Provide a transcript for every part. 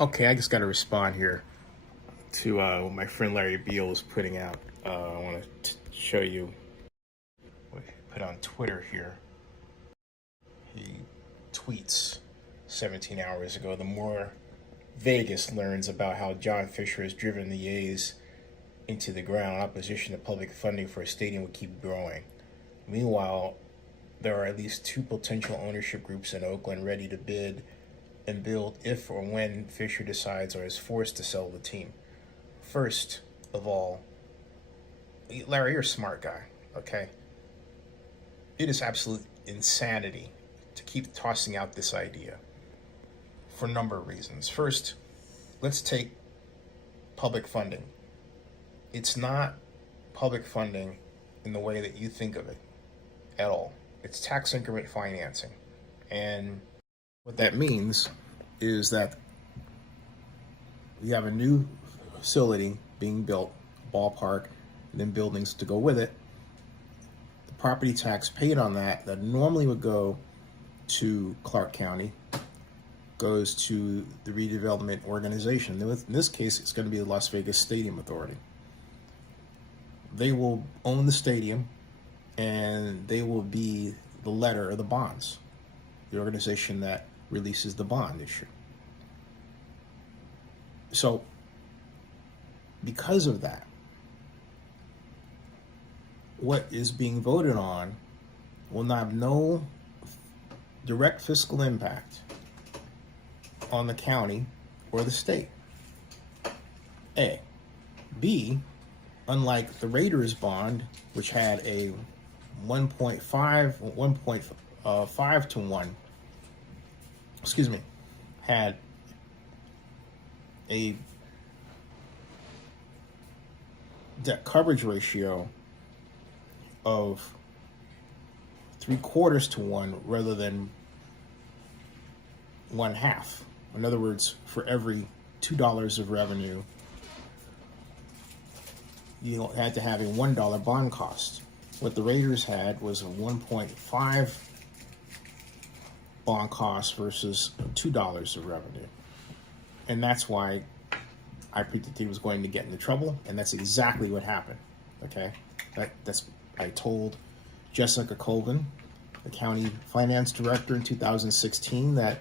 Okay, I just got to respond here to what my friend Larry Beal was putting out. I want to show you what he put on Twitter here. He tweets 17 hours ago, the more Vegas learns about how John Fisher has driven the A's into the ground, opposition to public funding for a stadium would keep growing. Meanwhile, there are at least two potential ownership groups in Oakland ready to bid and build if or when Fisher decides or is forced to sell the team. First of all, Larry, you're a smart guy, okay? It is absolute insanity to keep tossing out this idea for a number of reasons. First, let's take public funding. It's not public funding in the way that you think of it at all. It's tax increment financing. And what that means is that you have a new facility being built, ballpark, and then buildings to go with it. The property tax paid on that normally would go to Clark County, goes to the redevelopment organization. In this case, it's going to be the Las Vegas Stadium Authority. They will own the stadium, and they will be the letter of the bonds, the organization that releases the bond issue. So, because of that, what is being voted on will not have no direct fiscal impact on the county or the state. A. B, unlike the Raiders bond, which had a 1.5 to 1, had a debt coverage ratio of 3/4 to 1 rather than 1/2. In other words, for every $2 of revenue, you had to have a $1 bond cost. What the Raiders had was a 1.5 bond cost versus $2 of revenue. And that's why I predicted he was going to get into trouble, and that's exactly what happened. Okay? I told Jessica Colvin, the county finance director in 2016, that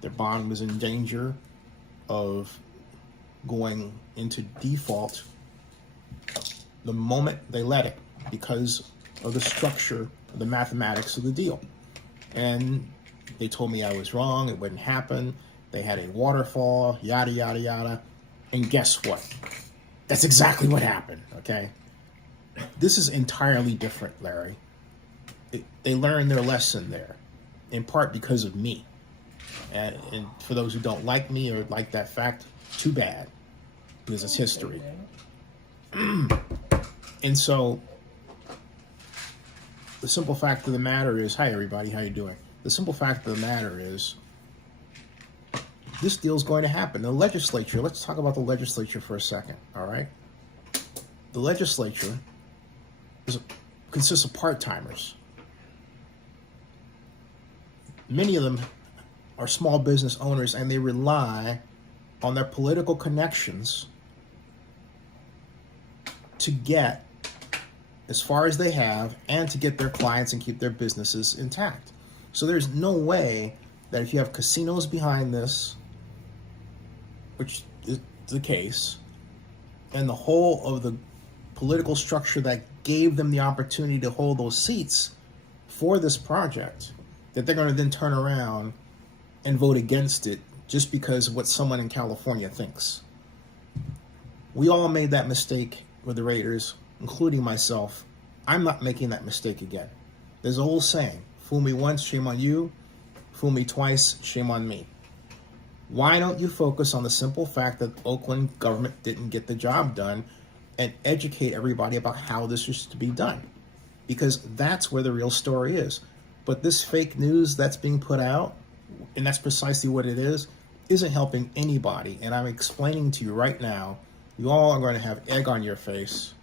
their bond was in danger of going into default the moment they let it, because of the structure, the mathematics of the deal. And they told me I was wrong, it wouldn't happen. They had a waterfall, yada, yada, yada. And guess what? That's exactly what happened, okay? This is entirely different, Larry. They learned their lesson there, in part because of me. And for those who don't like me or like that fact, too bad, because it's history. And so, the simple fact of the matter is, hi everybody, how you doing? The simple fact of the matter is, this deal's going to happen. The legislature, let's talk about the legislature for a second, all right? The legislature consists of part-timers. Many of them are small business owners, and they rely on their political connections to get as far as they have and to get their clients and keep their businesses intact. So there's no way that if you have casinos behind this, which is the case, and the whole of the political structure that gave them the opportunity to hold those seats for this project, that they're going to then turn around and vote against it just because of what someone in California thinks. We all made that mistake with the Raiders, including myself. I'm not making that mistake again. There's an old saying, fool me once, shame on you. Fool me twice, shame on me. Why don't you focus on the simple fact that the Oakland government didn't get the job done and educate everybody about how this is to be done? Because that's where the real story is. But this fake news that's being put out, and that's precisely what it is, isn't helping anybody. And I'm explaining to you right now, you all are going to have egg on your face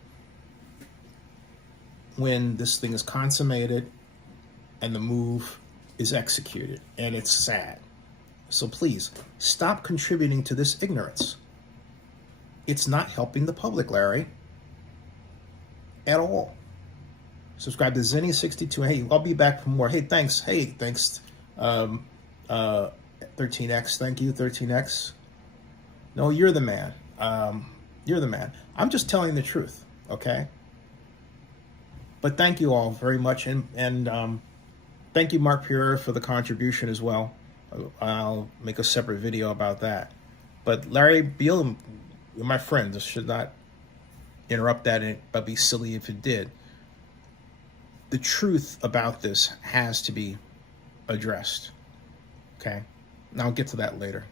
when this thing is consummated and the move is executed. And it's sad. So please, stop contributing to this ignorance. It's not helping the public, Larry, at all. Subscribe to Zinni62. Hey, I'll be back for more. Hey, thanks. Hey, thanks. 13X. Thank you, 13X. No, you're the man. You're the man. I'm just telling the truth, okay? But thank you all very much. And thank you, Mark Pierre, for the contribution as well. I'll make a separate video about that. But Larry Beal, my friend, this should not interrupt that, but be silly if it did. The truth about this has to be addressed, okay? And I'll get to that later.